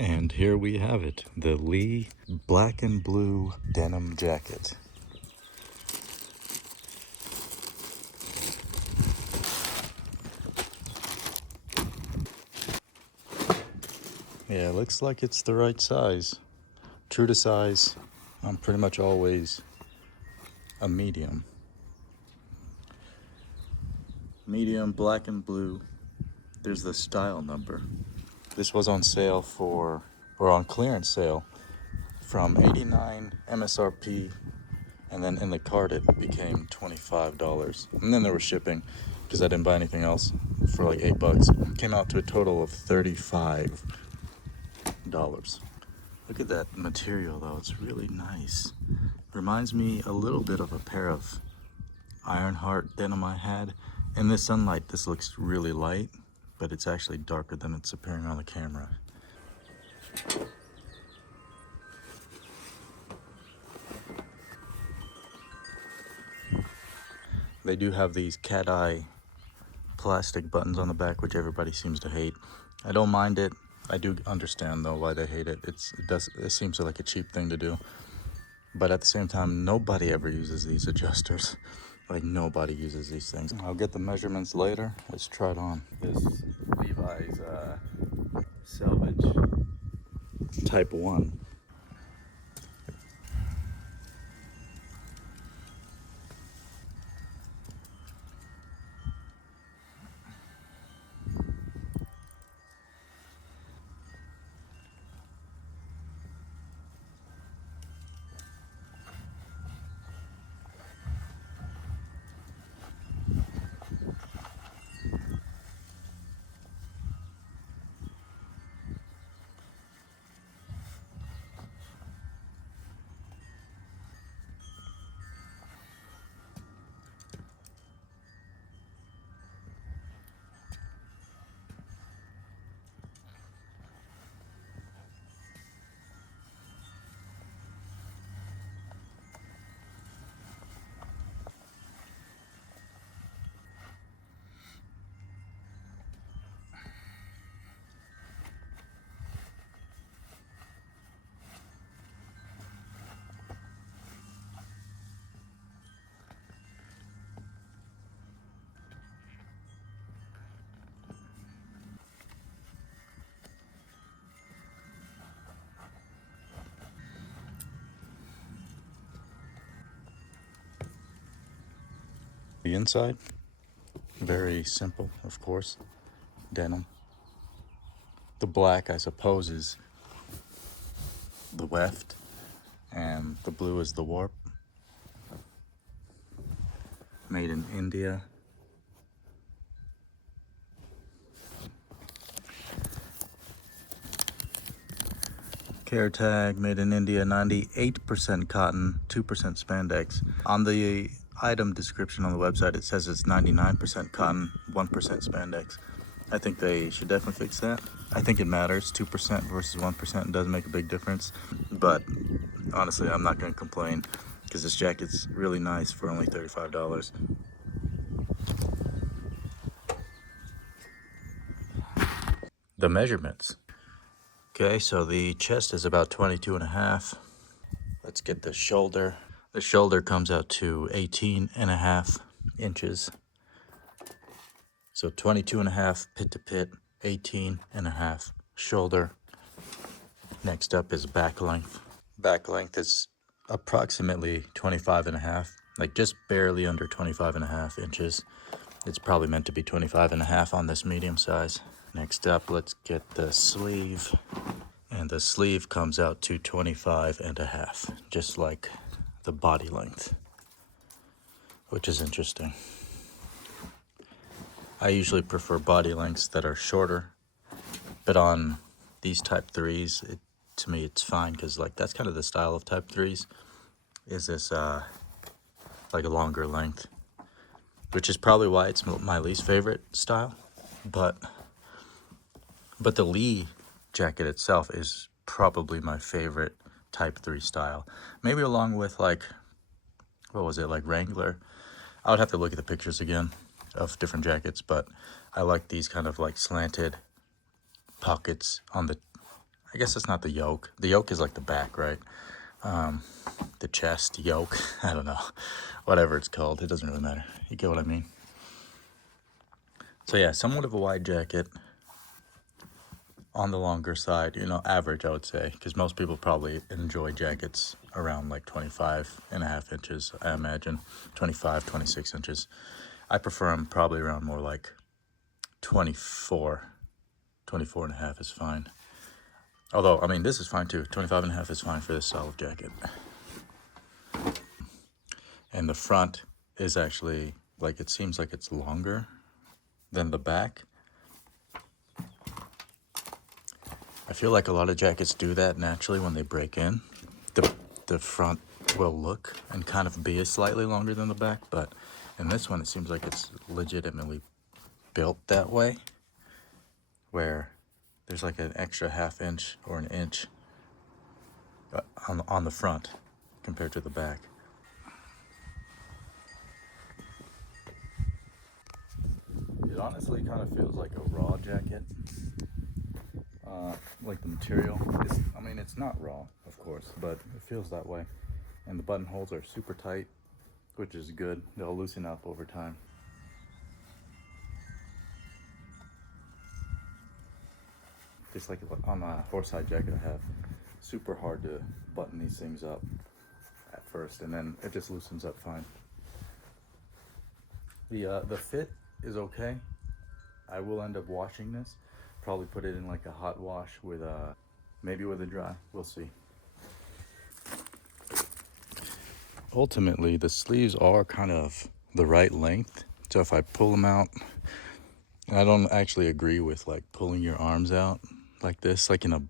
And here we have it, the Lee black and blue denim jacket. Yeah, looks like it's the right size. True to size, I'm pretty much always a medium. Medium, black and blue. There's the style number. This was on sale or on clearance sale from $89 MSRP, and then in the cart it became $25. And then there was shipping because I didn't buy anything else for like $8. Came out to a total of $35. Look at that material though, it's really nice. Reminds me a little bit of a pair of Ironheart denim I had. In this sunlight, this looks really light, but it's actually darker than it's appearing on the camera. They do have these cat eye plastic buttons on the back, which everybody seems to hate. I don't mind it. I do understand though why they hate it. It seems like a cheap thing to do. But at the same time, nobody ever uses these adjusters. Like nobody uses these things. I'll get the measurements later. Let's try it on. This Levi's Selvage Type 1. The inside, very simple, of course, denim. The black, I suppose, is the weft, and the blue is the warp. Made in India. Care tag, made in India, 98% cotton, 2% spandex. On the item description on the website, it says it's 99% cotton, 1% spandex. I think they should definitely fix that. I think it matters, 2% versus 1% does make a big difference. But honestly, I'm not gonna complain because this jacket's really nice for only $35. The measurements. Okay, so the chest is about 22 and a half. Let's get the shoulder. The shoulder comes out to 18 and a half inches. So 22 and a half pit to pit, 18 and a half shoulder. Next up is back length. Back length is approximately 25 and a half, like just barely under 25 and a half inches. It's probably meant to be 25 and a half on this medium size. Next up, let's get the sleeve. And the sleeve comes out to 25 and a half, just like the body length, which is interesting. I usually prefer body lengths that are shorter, but on these type 3s, to me it's fine because like that's kind of the style of type 3s, is this like a longer length, which is probably why it's my least favorite style. But the Lee jacket itself is probably my favorite type 3 style. Maybe along with like, what was it, like Wrangler. I would have to look at the pictures again of different jackets, but I like these kind of like slanted pockets on the I guess it's not the yoke. The yoke is like the back, right? The chest yoke. I don't know. Whatever it's called. It doesn't really matter. You get what I mean. So yeah, somewhat of a wide jacket. On the longer side, you know, average, I would say, because most people probably enjoy jackets around like 25.5 inches, I imagine. 25, 26 inches. I prefer them probably around more like 24. 24.5 is fine. Although, I mean, this is fine too. 25.5 is fine for this style of jacket. And the front is actually, like, it seems like it's longer than the back. I feel like a lot of jackets do that naturally when they break in. The front will look and kind of be slightly longer than the back, but in this one it seems like it's legitimately built that way, where there's like an extra ½ inch or an inch on the front compared to the back. It honestly kind of feels like a raw jacket. Like the material is, I mean, it's not raw, of course, but it feels that way. And the buttonholes are super tight, which is good. They'll loosen up over time. Just like on a horsehide jacket I have, super hard to button these things up at first, and then it just loosens up fine. The fit is okay. I will end up washing this. Probably put it in like a hot wash with maybe with a dry. We'll see. Ultimately, the sleeves are kind of the right length. So if I pull them out, and I don't actually agree with like pulling your arms out like this, like in a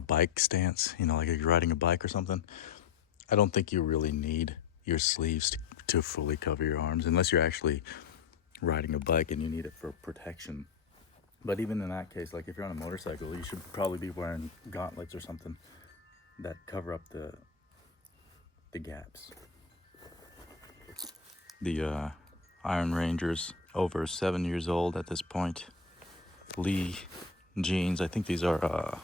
bike stance, you know, like if you're riding a bike or something. I don't think you really need your sleeves to fully cover your arms unless you're actually riding a bike and you need it for protection. But even in that case, like if you're on a motorcycle, you should probably be wearing gauntlets or something that cover up the gaps. The Iron Ranger's over 7 years old at this point. Lee jeans. I think these are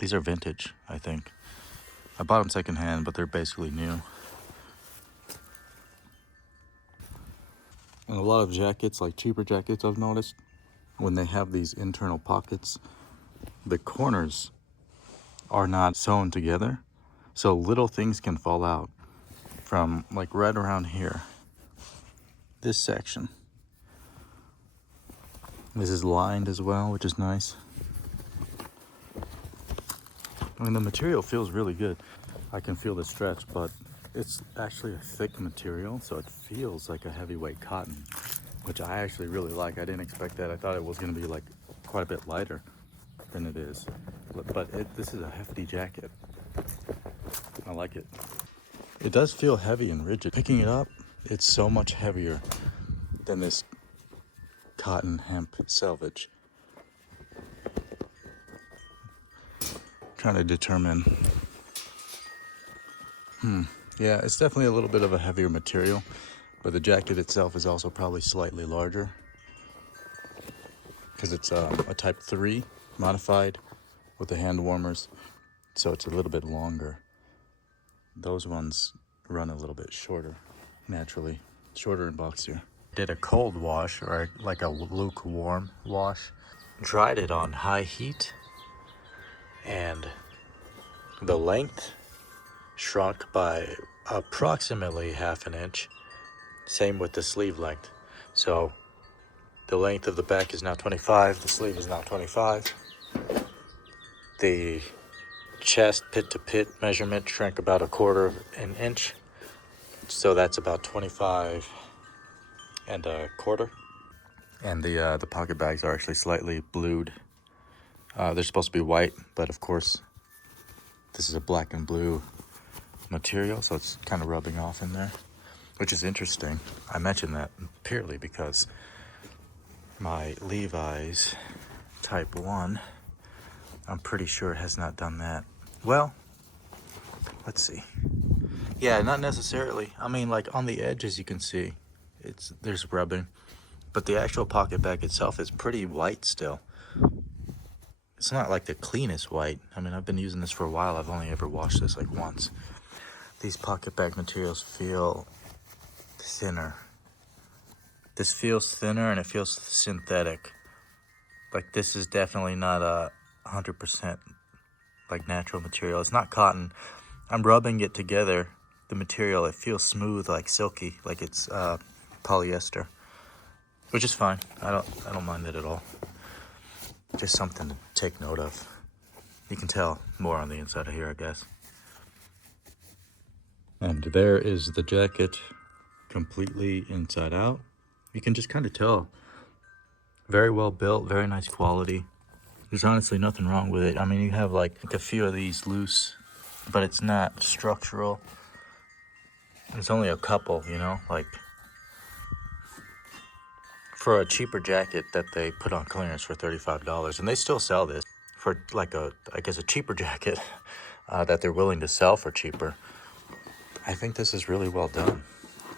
vintage, I think. I bought them secondhand, but they're basically new. And a lot of jackets, like cheaper jackets, I've noticed, when they have these internal pockets, the corners are not sewn together. So little things can fall out from like right around here. This section. This is lined as well, which is nice. I mean, the material feels really good. I can feel the stretch, but it's actually a thick material, so it feels like a heavyweight cotton, which I actually really like. I didn't expect that. I thought it was going to be like quite a bit lighter than it is. But this is a hefty jacket. I like it. It does feel heavy and rigid. Picking it up, it's so much heavier than this cotton hemp selvage. Trying to determine. Yeah, it's definitely a little bit of a heavier material, but the jacket itself is also probably slightly larger because it's a Type 3 modified with the hand warmers, so it's a little bit longer. Those ones run a little bit shorter, naturally, shorter and boxier. Did a cold wash, or like a lukewarm wash. Dried it on high heat, and the length shrunk by approximately ½ inch. Same with the sleeve length. So the length of the back is now 25, the sleeve is now 25. The chest pit to pit measurement shrank about 1/4 inch. So that's about 25 1/4. And the pocket bags are actually slightly blued. They're supposed to be white, but of course this is a black and blue material, so it's kind of rubbing off in there, which is interesting. I mentioned that purely because my Levi's Type 1, I'm pretty sure has not done that. Well, let's see. Yeah, not necessarily. I mean, like on the edges you can see there's rubbing, but the actual pocket bag itself is pretty white still. it's not like the cleanest white. I mean, I've been using this for a while. I've only ever washed this like once. These pocket bag materials feel thinner. This feels thinner and it feels synthetic. Like this is definitely not a 100% like natural material. It's not cotton. I'm rubbing it together. The material, it feels smooth, like silky, like it's polyester, which is fine. I don't mind it at all. Just something to take note of. You can tell more on the inside of here, I guess. And there is the jacket, completely inside out. You can just kind of tell. Very well built, very nice quality. There's honestly nothing wrong with it. I mean, you have like a few of these loose, but it's not structural. It's only a couple, you know, like for a cheaper jacket that they put on clearance for $35, and they still sell this for like I guess a cheaper jacket that they're willing to sell for cheaper. I think this is really well done.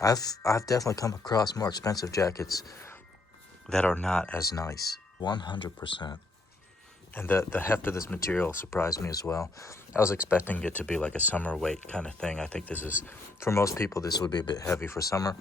I've definitely come across more expensive jackets that are not as nice. 100%. And the heft of this material surprised me as well. I was expecting it to be like a summer weight kind of thing. I think this is, for most people, this would be a bit heavy for summer.